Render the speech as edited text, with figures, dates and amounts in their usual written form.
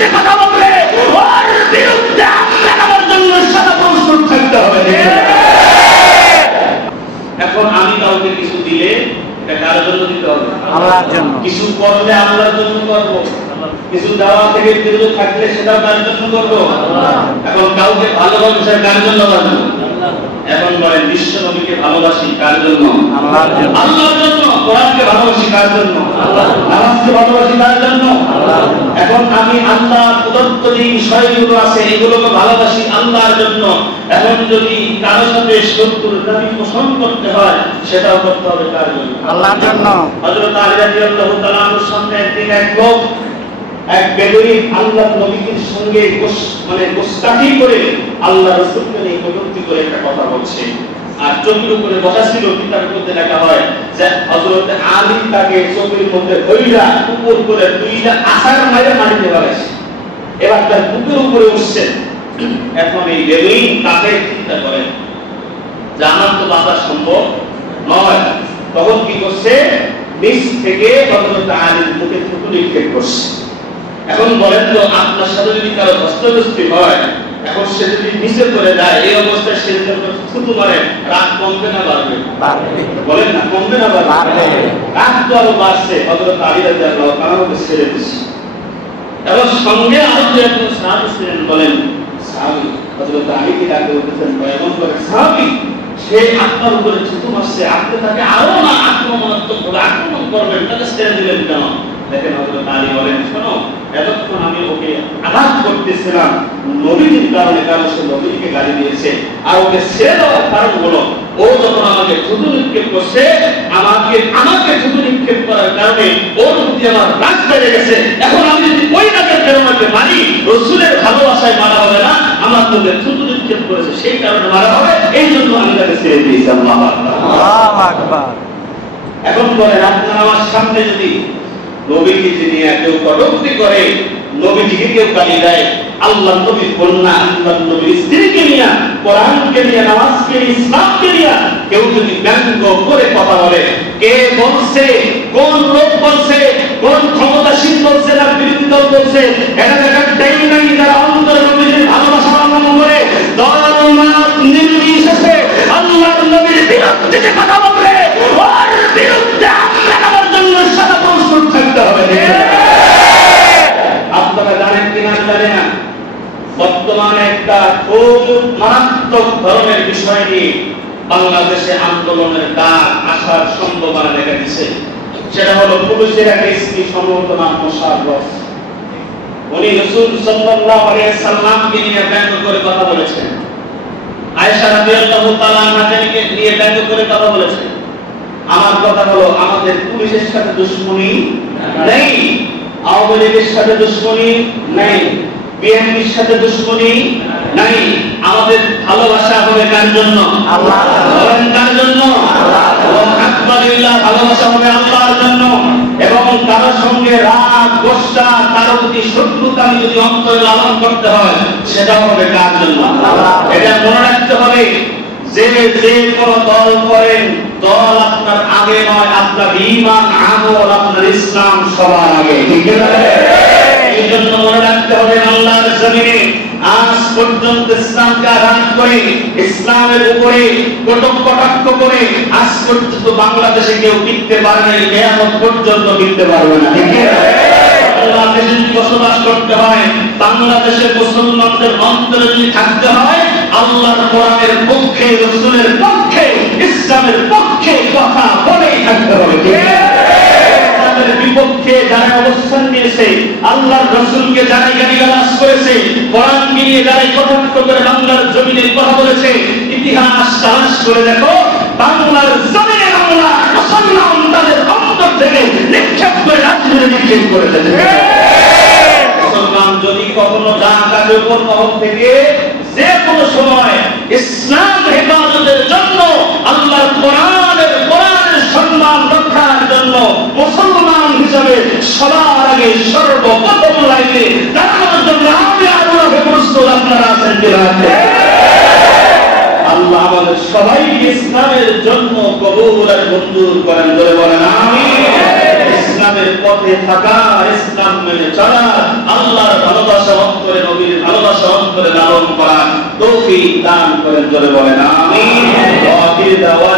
যে কথা বলবে ওর বিরুদ্ধে আমরা আমার জন্য সদা প্রস্তুত থাকতে হবে। এখন আমি কাউকে কিছু দিলে এটা কার জন্য দিতে হবে? আল্লাহর জন্য। কিছু করলে আল্লাহর জন্য করব, কিছু দেওয়া থেকে বিরত থাকলে সেটাও কার জন্য করব? এখন কাউকে ভালোবাসা কার জন্য বাসবো? এখন বলেন বিশ্ব নবীকে ভালোবাসি কার জন্য? আল্লাহর জন্য। আল্লাহর জন্য। কোরআনকে ভালোবাসি কার জন্য? নামাজকে ভালোবাসি কার জন্য? এখন আমি আল্লাহ প্রদত্ত যে বিষয়গুলো আছে এগুলোকে ভালোবাসি আল্লাহর জন্য। এখন যদি কারো সাথে শত্রুতামি পোষণ করতে হয় সেটাও করতে হবে কার জন্য? আল্লাহর জন্য। হযরত আলী রাদিয়াল্লাহু তাআলা আনহুর সামনে একদিন এক লোক, এক বেদুইন আল্লাহ নবীর সঙ্গে গোস্তাকি করে আল্লাহ রাসূলকে নিয়ে কটূক্তি করে একটা কথা বলছে। আর চোখের উপরে বসা ছিল, কিতাবের মধ্যে লেখা হয় যে হযরত আলী তাকে চোখের মধ্যে ধইরা উপর করে দুইটা আছাড় মেরে মাটিতে ফেলেছে। এবার তার বুকের উপরে উঠছে। এখন এই বেদুইন তাকে চিন্তা করে যে আমার তো বাঁচা সম্ভব নয়। তখন কি করছে? নিচ থেকে হযরত আলীর মুখে থুতু নিক্ষেপ করছে। এখন বলেন তো আপনার সাথে যদি কারো হস্তগস্তি হয়, এখন সে যদি নিচে পড়ে যায়, এই অবস্থায় সে যদি থুতু মারে, রাগ কমবে না বাড়বে? বলেন না, কমবে না বাড়বে? রাগ তো আরো বাড়ছে। হযরত আলী রাদিয়াল্লাহু তাআলা ওকে ছেড়ে দিয়েছে। এবং সঙ্গে আরো যে একজন সাহাবী ছিলেন, বলেন সাহাবী হযরত আলীকে ডাকে বলতেছেন, এমন করে সাহাবী সে আপনার উপরে থুতু মারছে, আপনি তাকে আরো না আক্রমণাত্মক ভাবে আক্রমণ করবেন, তাকে ছেড়ে দিলেন কেন? দেখেন হযরত আলী বলেন, শোনো, এতক্ষণ আমি ওকে আঘাত করতেছিলাম নবীর কারণে, কারণ সে নবীকে গালি দিয়েছে। আর ওকে ছেড়ে দেওয়ার কারণ হলো ও যখন আমাকে থুতু নিক্ষেপ করছে, আমাকে থুতু নিক্ষেপ করার কারণে ওর প্রতি আমার রাগ বেড়ে গেছে। এখন আমি যদি ওই রাগের কারণে মারি, রাসূলের ভালোবাসায় মারা হবে না, আমার মধ্যে থুতু নিক্ষেপ করেছে সেই কারণে মারা হবে, এই জন্য আমি তাকে ছেড়ে দিয়েছি। আল্লাহু আকবার। এখন বলেন, আপনার আমার সামনে যদি নবীকে নিয়ে কেউ কটূক্তি করে, নবীজিকে কেউ গালি দেয়, আল্লাহ নবীর কন্যা, আল্লাহ নবীর স্ত্রীকে নিয়ে, কোরআনকে নিয়ে, নামাজকে নিয়ে, ইসলামকে নিয়ে কেউ যদি ব্যঙ্গ করে কথা বলে, কে বলছে, কোন লোক বলছে, কোন ক্ষমতাসীন বলছে না বিরোধী দল বলছে, এটা দেখার টাইম নাই। যারা অন্তরে নবীর ভালোবাসা অবলম্বন করে দল মত নির্বিশেষে আল্লাহর নবীর বিরুদ্ধে যে কথা বলবে ওর বিরুদ্ধে আমরা আমার জন্য সদা প্রস্তুত থাকতে হবে। আপনারা জানেন কিনা জানেন না, বর্তমানে একটা খুব মারাত্মক ধরনের বিষয় নিয়ে বাংলাদেশে আন্দোলনের ডাক আসার সম্ভাবনা দেখা দিচ্ছে। সেটা হলো পুলিশের একটা স্ত্রী, সম্ভবত নাম মোশাররফ। উনি রাসূল সাল্লাল্লাহু আলাইহি সাল্লামকে নিয়ে ব্যঙ্গ করে কথা বলেছেন, আয়েশা রাদিয়াল্লাহু তাআলা আনহাকে নিয়ে ব্যঙ্গ করে কথা বলেছেন। আমার কথা হলো, আমাদের পুলিশের সাথে দুশমনি নেই, আওয়ামী লীগের সাথে দুশমনি নেই, বিএনপির সাথে দুশমনি নাই। আমাদের ভালোবাসা হবে কার জন্য? আল্লাহ। বলেন কার জন্য? আল্লাহ। আলহামদুলিল্লাহ, ভালোবাসা হবে আল্লাহর জন্য। এবং কারোর সঙ্গে রাগ, গোসা, কারো প্রতি শত্রুতা যদি অন্তরে লালন করতে হয়, সেটা হবে কার জন্য? আল্লাহ। এটা মনে রাখতে হবে যে কোন দল করেন, দল আপনার আগে নয়, আপনার ঈমান, আমল, আপনার ইসলাম সবার আগে। ঠিক আছে? এই জন্য মনে রাখতে হবে, আল্লাহর জমিনে আজ পর্যন্ত ইসলামকে আঘাত করে, ইসলামের উপরে কটাক্ষ করে আজ পর্যন্ত বাংলাদেশে কেউ টিকতে পারে না, কিয়ামত পর্যন্ত টিকতে পারবে না। ঠিক আছে? বাংলাদেশে যদি বসবাস করতে হয়, বাংলাদেশের মুসলমানদের অন্তরে যদি থাকতে হয়, আল্লাহর কোরআনের পক্ষে, রাসূলের পক্ষে, ইসলামের পক্ষে কথা বলেই থাকতে হবে। তাদের বিপক্ষে যারা অবস্থান নিয়েছে, আল্লাহর রাসূলকে যারা গালিগালাজ করেছে, কোরআনকে নিয়ে যারা কটাক্ষ করে বাংলার জমিনে কথা বলেছে, ইতিহাস তালাশ করে দেখো, বাংলার জমিনে বাংলা মুসলমান তাদের অন্তর থেকে নিক্ষেপ করে রাজনীতি নিক্ষেপ করেছে। মুসলমান যদি কখনো যা কাজের উপর মহল থেকে যে কোনো সময় ইসলাম হেফাজতের জন্য, আল্লাহর কোরআনের সম্মান রক্ষার জন্য মুসলমান হিসাবে সবার আগে সর্বপ্রথম লাইনে দাঁড়ানোর জন্য আমি আল্লাহকে প্রস্তুত। আপনারা আছেন কিনা? আল্লাহ আমাদের সবাইকে ইসলামের জন্য কবুল আর মঞ্জুর করেন, বলে বলেন আমিন। ইসলাম ইসলামের পথে থাকা, ইসলাম মেনে চলা, আল্লাহর ভালোবাসা অন্তরে, নবীর ভালোবাসা অন্তরে লালন করা তৌফিক দান করেন। জোরে বলেন আমিন। ওয়া আখির দাওয়ানা